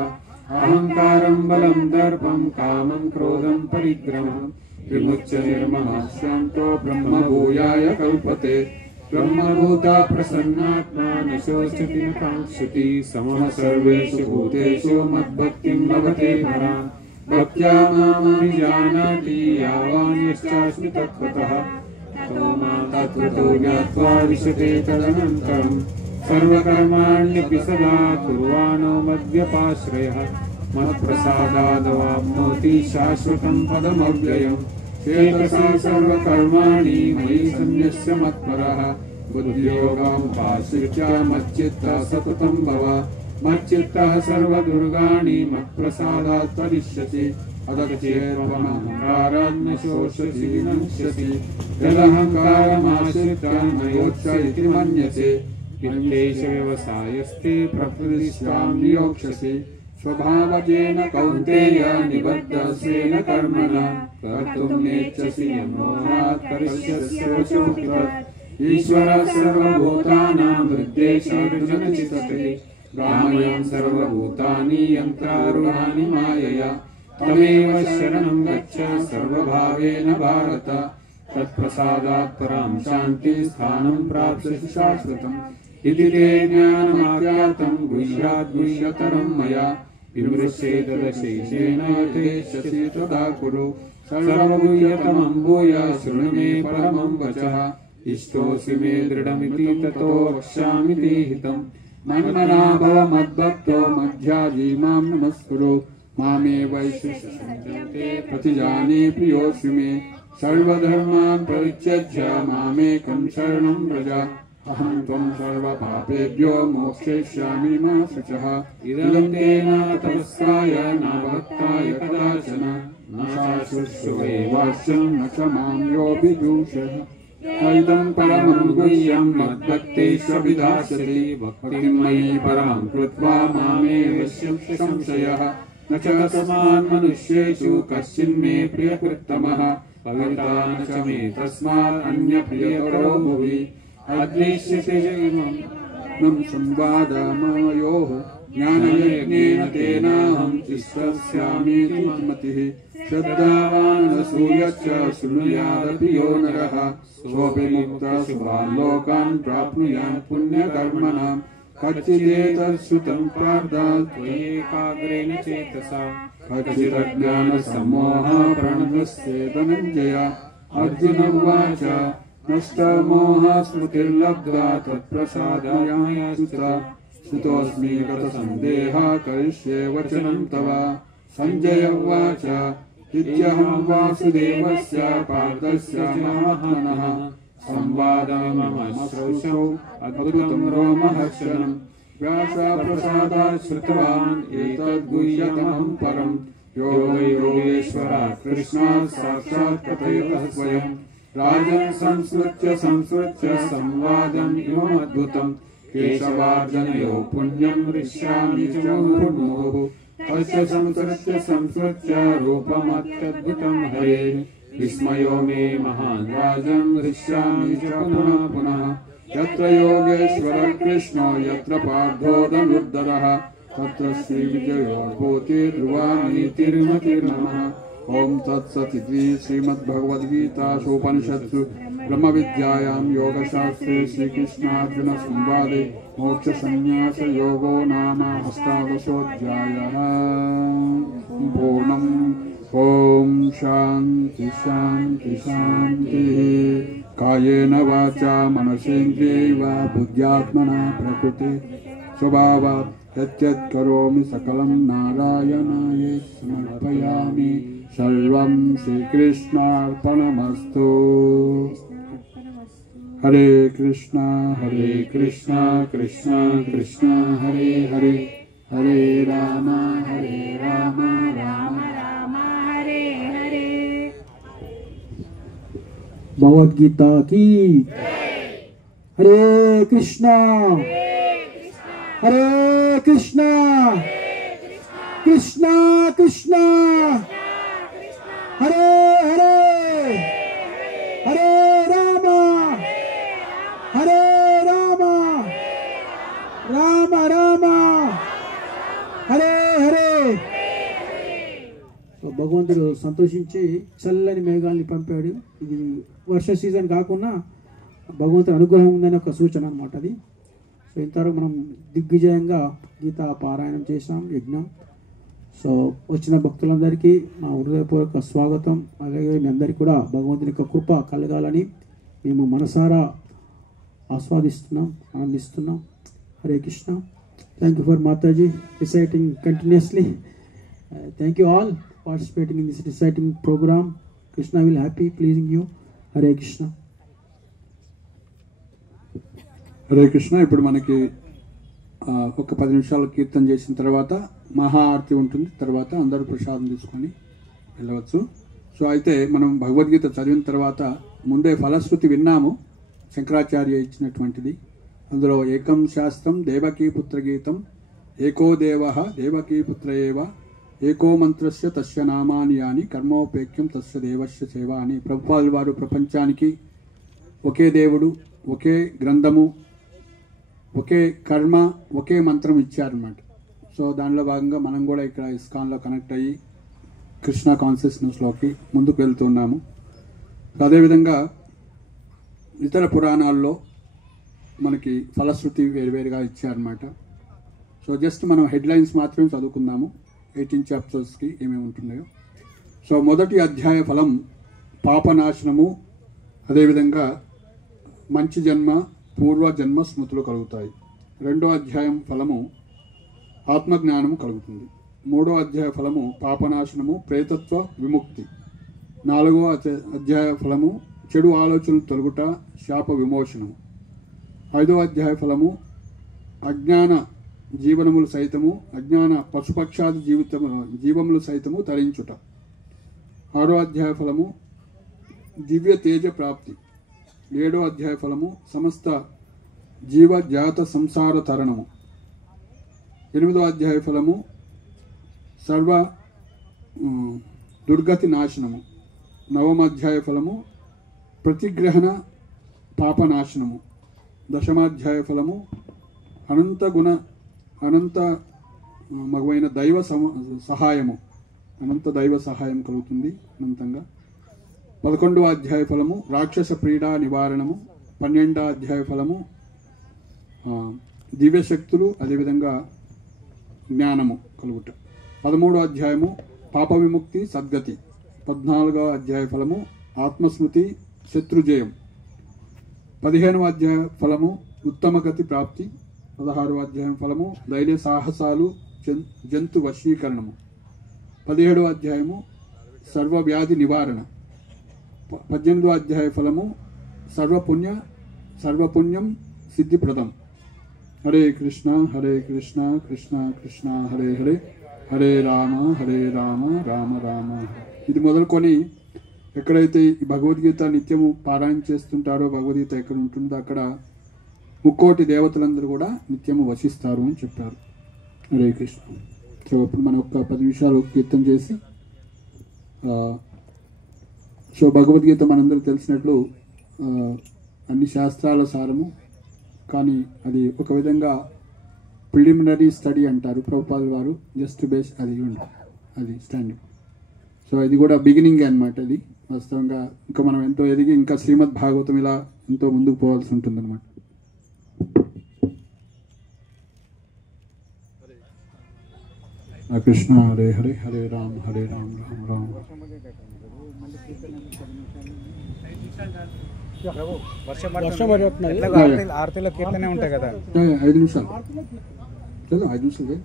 अहङ्कारं बलं दर्पं कामं क्रोधं परिग्रहं विमुच्य निर्ममः शान्तो ब्रह्मभूयाय कल्पते ब्रह्मभूता प्रसन्नात्मा न शोचति न काङ्क्षति समः सर्वेषु भूतेषु मद्भक्तिं लभते पराम् भक्त्या मामभिजानाति यावान् यश्चास्मि तत्त्वतः ततो मां तत्त्वतो ज्ञात्वा विशते तदनन्तरं सर्वकर्माण्यपि सदा कुर्वाणो मद्व्यपाश्रयः मत्प्रसादादवाप्नोति शाश्वतं पदमव्ययम् चेतसा सर्वकर्माणि मयि सन्न्यस्य मत्परः बुद्धियोगमुपाश्रित्य मच्चित्तः सततं भव मच्चित्तः सर्वदुर्गाणि मत्प्रसादात् तरिष्यति अदक्षेत्वमहङ्कारान् न शोषसि नश्यसि यदहङ्कारमाश्रित्य न योत्स इति मन्यसे किं देशव्यवसायस्ते प्रकृतिस्त्वां नियोक्ष्यसि स्वभावजेन कौन्तेय निबद्धस्वेन कर्मणा कर्तुं नेच्छसि यन्मोहात् करिष्यस्य वचोऽपितत् ईश्वरः सर्वभूतानां हृद्देशार्जुनचितते भ्रामयन् सर्वभूतानि यन्त्रारूढानि मायया तमेव शरणं गच्छ सर्वभावेन भारत तत्प्रसादात् परां शान्तिस्थानं प्राप्स्यसि शाश्वतम् इति ते ज्ञानमाख्यातं गुह्यात् गुह्यतरं मया विमृश्येतदशेषेण यथेच्छसि तदा कुरु सर्वगुह्यतमं भूय शृणु मे परमं वचः इष्टोऽसि मे दृढमिति ततो वक्ष्यामि ते हितम् मन्मना भव मद्भक्तो मध्याजी मां नमस्कुरु मामेवैश्यते प्रतिजाने प्रियोऽसि मे सर्वधर्मान् परित्यज्य मामेकं शरणं व्रज अहं त्वं सर्वपापेभ्यो मोक्षयिष्यामि मा शुचः इदं तेन तपस्काय न भक्ताय कदाचन न शाश्वश्रुवे वाच्यं न च मां योऽभिजूषः इदं परमं गुह्यं मद्भक्तेष्वभिधास्यति भक्तिं मयि परां कृत्वा मामेव संशयः न च तस्मान् मनुष्येषु कश्चिन्मे प्रियकृत्तमः भविता न च मे तस्मात् अन्यप्रियकरो भुवि अद्वेष्यते इमं संवादमयोः ज्ञानयज्ञेन तेनाहं तिष्ठस्यामीति मतिः श्रद्धावान् असूयश्च शृणुयादपि यो नरः सोऽपि मुक्तः शुभान् लोकान् प्राप्नुयात् पुण्यकर्मणां कच्चिदेतच्छ्रुतं पार्थ त्वयैकाग्रेण चेतसा कच्चिदज्ञानसम्मोहः प्रणतस्ते धनञ्जय अर्जुन उवाच नष्टमोहः स्मृतिर्लब्ध्वा त्वत्प्रसादाय श्रुतोऽस्मि गतसन्देहः करिष्ये वचनं तव सञ्जय उवाच इत्यहं वासुदेवस्य पार्थस्य महात्मनः संवादममश्रौषौ अद्भुतं रोमहर्षणं व्यासप्रसादात् श्रुतवान् एतद्गुह्यतमं परं योगयोगेश्वरात् कृष्णात् साक्षात् कथयतः स्वयं राजन् संस्मृत्य संवादम् इममद्भुतम् केशवार्जनयो पुण्यं हृष्यामि च मुहुर्मुहुः तस्य संसृत्य रूपमत्यद्भुतं हरे विस्मयो मे महान् राजन् हृष्यामि च पुनः पुनः यत्र योगेश्वर कृष्णो यत्र पार्थो धनुर्धरः तत्र श्रीविजयोर्भूति ध्रुवा नीतिर्मतिर्नमः। ओम तत्सत् इति श्रीमद्भगवद्गीतासूपनिषत्सु ब्रह्मविद्यायां योगशास्त्रे श्रीकृष्णार्जुन संवादे मोक्षसंन्यासयोगो नाम अष्टादशोऽध्यायः। पूर्णम्। ओम शांति शांति शांतिः। कायेन वाचा मनसेन्द्रियैर्वा बुद्ध्यात्मना प्रकृते स्वभावात् यत् करोमि सकलं नारायणाय समर्पयामि। सर्वं श्रीकृष्णार्पणमस्तु। हरे कृष्णा कृष्णा कृष्णा हरे हरे हरे राम राम राम हरे हरे। भगवद गीता की हरे कृष्णा कृष्णा कृष्णा हरे हरे हरे राम राम राम हरे हरे। భగవంతుడు సంతోషించి చల్లని మేఘాల్ని పంపాడు. ఇది వర్ష సీజన్ కాకుండా భగవంతుడి అనుగ్రహం ఉందని ఒక సూచన అనమాట అది. సో ఇంతవరకు మనం దిగ్విజయంగా గీతా పారాయణం చేసాం, యజ్ఞం. సో వచ్చిన భక్తులందరికీ నా హృదయపూర్వక స్వాగతం. అలాగే మీ అందరికీ కూడా భగవంతుని యొక్క కృప కలగాలని మేము మనసారా ఆస్వాదిస్తున్నాం, ఆనందిస్తున్నాం. Hare Krishna. Thank you for Mataji reciting continuously. Thank you all participating in this reciting program. Krishna will happy pleasing you. Hare Krishna. Hare Krishna. ఇప్పుడు మనకి ఒక 10 నిమిషాలు కీర్తన చేసిన తర్వాత మహా ఆరతి ఉంటుంది. తర్వాత అందరూ ప్రసాదం తీసుకొని వెళ్ళవచ్చు. సో అయితే మనం భగవద్గీత చదివిన తర్వాత ముందే ఫలశ్రుతి విన్నాము, శంకరాచార్య ఇచ్చినటువంటిది. అందులో ఏకం శాస్త్రం దేవకీపుత్ర గీతం ఏకో దేవ దేవకీపుత్ర ఏవ ఏకో మంత్రస్య తస్య నామాని యాని కర్మోపేక్యం తస్య దేవస్య సేవ అని ప్రభుపాదుల వారు ప్రపంచానికి ఒకే దేవుడు, ఒకే గ్రంథము, ఒకే కర్మ, ఒకే మంత్రం ఇచ్చారన్నమాట. సో దానిలో భాగంగా మనం కూడా ఇక్కడ ఇస్కాన్లో కనెక్ట్ అయ్యి కృష్ణ కాన్షియస్నెస్లోకి ముందుకు వెళ్తున్నాము. అదేవిధంగా ఇతర పురాణాల్లో మనకి ఫలశ్రుతి వేరువేరుగా ఇచ్చారన్నమాట. సో జస్ట్ మనం హెడ్లైన్స్ మాత్రమే చదువుకుందాము. 18 చాప్టర్స్కి ఏమేమి ఉంటున్నాయో. సో మొదటి అధ్యాయ ఫలం పాపనాశనము, అదేవిధంగా మంచి జన్మ, పూర్వజన్మ స్మృతులు కలుగుతాయి. రెండో అధ్యాయం ఫలము ఆత్మజ్ఞానము కలుగుతుంది. మూడో అధ్యాయ ఫలము పాపనాశనము, ప్రేతత్వ విముక్తి. నాలుగో అధ్యాయ ఫలము చెడు ఆలోచనలు తొలగుట, శాప విమోచనము. ఐదో అధ్యాయ ఫలము అజ్ఞాన జీవనములు సైతము, అజ్ఞాన పశుపక్షాది జీవములు సైతము తరించుట. ఆరో అధ్యాయ ఫలము దివ్య తేజ ప్రాప్తి. ఏడో అధ్యాయ ఫలము సమస్త జీవజాత సంసార తరణము. ఎనిమిదో అధ్యాయ ఫలము సర్వ దుర్గతి నాశనము. నవమ అధ్యాయ ఫలము ప్రతిగ్రహణ పాపనాశనము. దశమాధ్యాయ ఫలము అనంత మగవైన దైవ సహాయము, అనంత దైవ సహాయం కలుగుతుంది అనంతంగా. 11వ అధ్యాయ ఫలము రాక్షస ప్రీడా నివారణము. 12వ అధ్యాయ ఫలము దివ్యశక్తులు, అదేవిధంగా జ్ఞానము కలుగుట. 13వ అధ్యాయము పాప విముక్తి సద్గతి. 14వ అధ్యాయ ఫలము ఆత్మస్మృతి శత్రుజయం. 15వ అధ్యాయ ఫలము ఉత్తమగతి ప్రాప్తి. 16వ అధ్యాయం ఫలము ధైర్య సాహసాలు, జంతు వశీకరణము. 17వ అధ్యాయము సర్వవ్యాధి నివారణ. 18వ అధ్యాయ ఫలము సర్వపుణ్యం సిద్ధిప్రదం. హరే కృష్ణ కృష్ణ కృష్ణ హరే హరే హరే రామ రామ రామ. ఇది మొదలుకొని ఎక్కడైతే ఈ భగవద్గీత నిత్యము పారాయణ చేస్తుంటారో, భగవద్గీత ఎక్కడ ఉంటుందో అక్కడ 3,000,000 దేవతలందరూ కూడా నిత్యము వసిస్తారు అని చెప్పారు. హరే కృష్ణ. సో ఇప్పుడు మనం ఒక 10 నిమిషాలు కీర్తన చేసి సో భగవద్గీత మనందరికీ తెలిసినట్లు అన్ని శాస్త్రాల సారము, కానీ అది ఒక విధంగా ప్రిలిమినరీ స్టడీ అంటారు ప్రభుపాద వారు, జస్ట్ బేస్ అది స్టాండింగ్. సో ఇది కూడా బిగినింగ్ అన్నమాట. ఇది వాస్తవంగా ఇంకా మనం ఎంతో ఎదిగి ఇంకా శ్రీమద్ భాగవతం ఇలా ఎంతో ముందుకు పోవాల్సి ఉంటుందన్నమాట. కృష్ణ హరే హరే హరే రామ్ రామ్ రామ్. ఆరతిలో కీర్తనే ఉంటాయి కదా, 5 నిమిషాలు 5 నిమిషాలు.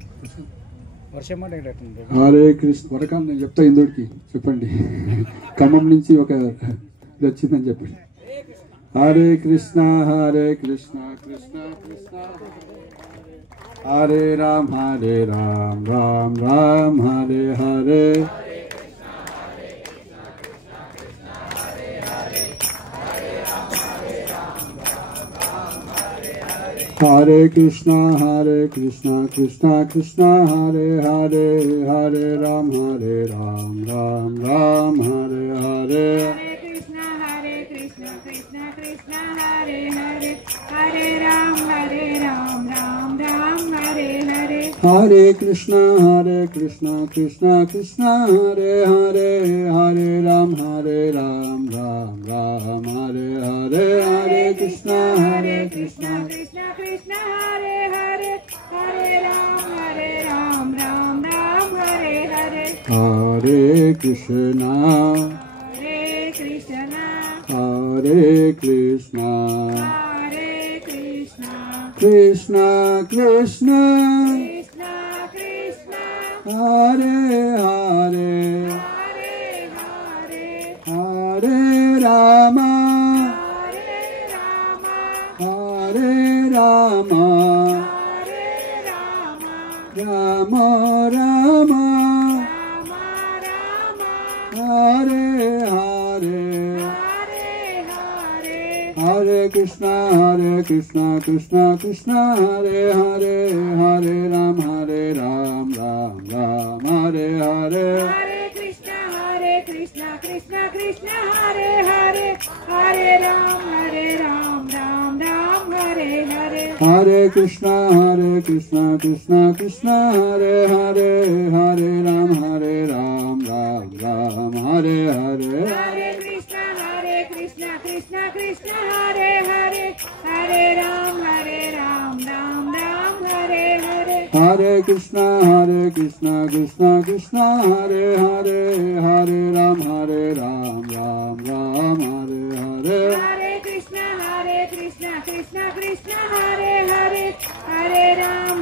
వర్షం హరే కృష్ణ వరకాలు నేను చెప్తా, ఇందుడికి చెప్పండి. ఖమ్మం నుంచి ఒక ఇది వచ్చిందని చెప్పండి. హరే కృష్ణ కృష్ణ కృష్ణ హరే రామ్ రామ్ రామ్ హరే హరే. हरे कृष्णा कृष्णा कृष्णा हरे हरे, हरे राम राम राम हरे हरे. कृष्णा कृष्णा कृष्णा हरे हरे, हरे राम राम राम हरे हरे. हरे कृष्णा कृष्णा कृष्णा हरे हरे, हरे राम राम राम हरे हरे. हरे कृष्णा कृष्णा कृष्णा हरे हरे, हरे राम राम राम हरे हरे. हरे कृष्णा कृष्णा कृष्णा हरे हरे, हरे राम राम राम राम हरे हरे. हरे कृष्णा कृष्णा कृष्णा हरे हरे, हरे राम राम राम हरे हरे. हरे कृष्णा कृष्णा कृष्णा हरे हरे, हरे राम राम राम हरे हरे. हरे कृष्णा कृष्णा कृष्णा हरे हरे, हरे राम राम राम हरे हरे. हरे कृष्णा कृष्णा कृष्णा हरे हरे, हरे राम राम राम हरे हरे. हरे कृष्णा कृष्णा कृष्णा हरे हरे, हरे राम राम राम हरे हरे. हरे कृष्णा कृष्णा कृष्णा हरे हरे, हरे राम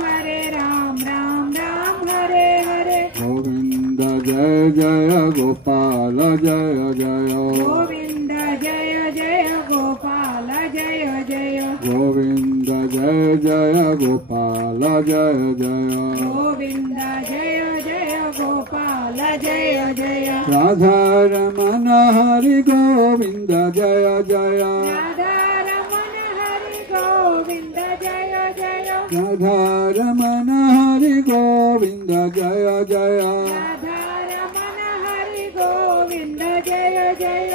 राम हरे हरे. गोविंद जय जय गोपाल जय जय, गोविंद जय जय गोपाल जय जय, गोविंद जय जय गोपाल जय जय, गोविंद जय जय गोपाल जय जय. राधा रमण हरि गोविंद जय जय, राधा रमण हरि गोविंद जय जय, राधा रमण हरि गोविंद जय जय, राधा रमण हरि गोविंद जय जय.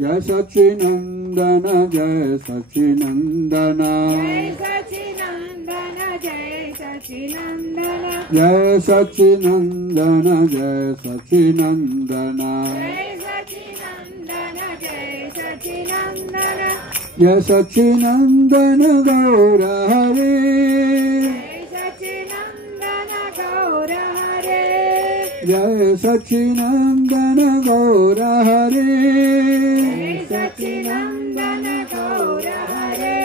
जय सच्चिनंदन जय सच्चिनंदन, जय सच्चिनंदन जय सच्चिनंदन, जय सच्चिनंदन जय सच्चिनंदन, जय सच्चिनंदन जय सच्चिनंदन, जय सच्चिनंदन गौर हरे, जय सच्चिनंदन गौर हरे, जय सच्चिनंदन गौर हरे, जय सच्चिनंदन गौर हरे.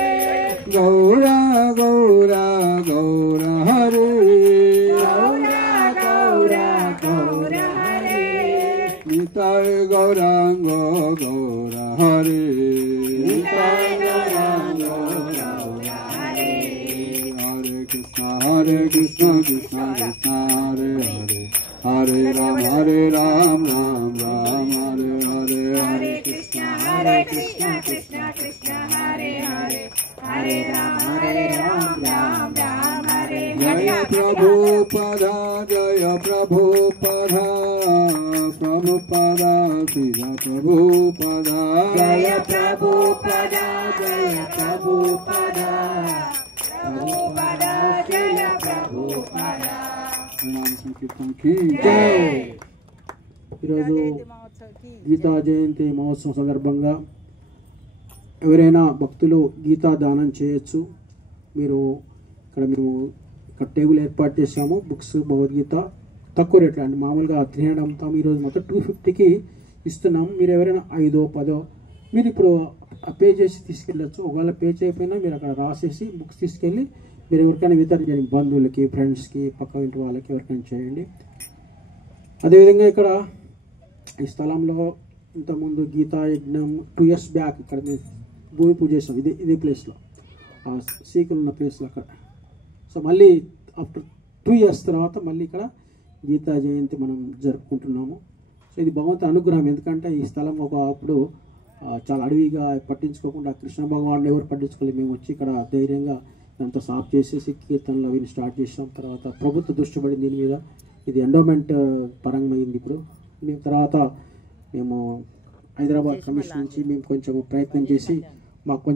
गौरा गौरा गौर हरे, गौरा गौरा गौर हरे, निताय गौरांग गौर हरे, निताय गौरांग गौर हरे. हरे कृष्णा कृष्णा कृष्णा हरे हरे, हरे राम राम राम हरे हरे. हरे कृष्णा कृष्णा कृष्णा हरे हरे, हरे राम राम राम हरे हरे. जय प्रभुपदा जय प्रभुपदा, प्रभुपदा श्रील प्रभुपदा जय प्रभुपदा जय प्रभुपदा प्रभुपदा जय प्रभुपदा नाम संकीर्तन की జై. ఈరోజు గీతా జయంతి మహోత్సవం సందర్భంగా ఎవరైనా భక్తులు గీతా దానం చేయొచ్చు. మీరు ఇక్కడ టేబుల్ ఏర్పాటు చేసాము. బుక్స్ భగవద్గీత తక్కువ రేట్లో అండి, మామూలుగా 300 అమ్ముతాం. ఈరోజు మొత్తం 250కి ఇస్తున్నాము. మీరు ఎవరైనా 5, 10 మీరు ఇప్పుడు పే చేసి తీసుకెళ్ళచ్చు. ఒకవేళ పే చేయకపోయినా మీరు అక్కడ రాసేసి బుక్స్ తీసుకెళ్ళి మీరు ఎవరికైనా వితరణ చేయండి, బంధువులకి, ఫ్రెండ్స్కి, పక్క ఇంటి వాళ్ళకి ఎవరికైనా చేయండి. అదేవిధంగా ఇక్కడ ఈ స్థలంలో ఇంతకుముందు గీతా యజ్ఞం 2 years బ్యాక్ ఇక్కడ మేము భూమి పూజ చేసాం. ఇదే ప్లేస్లో, ఆ సీకులు ఉన్న ప్లేస్లో అక్కడ. సో మళ్ళీ ఆఫ్టర్ 2 years తర్వాత మళ్ళీ ఇక్కడ గీతా జయంతి మనం జరుపుకుంటున్నాము. సో ఇది భగవంతుని అనుగ్రహం. ఎందుకంటే ఈ స్థలం అప్పుడు చాలా అడవిగా పట్టించుకోకుండా కృష్ణ భగవాన్ని ఎవరు పట్టించుకోలేదు. మేము వచ్చి ఇక్కడ ధైర్యంగా దాంతో సాఫ్ చేసేసి కీర్తనలు అవి స్టార్ట్ చేసాం. తర్వాత ప్రభుత్వ దృష్టి పడింది దీని మీద. ఇది ఎండోమెంట్ పరంగా అయింది. ఇప్పుడు మేము హైదరాబాద్ కమిషన్ నుంచి మేము కొంచెం ప్రయత్నం చేసి మాకు కొంచెం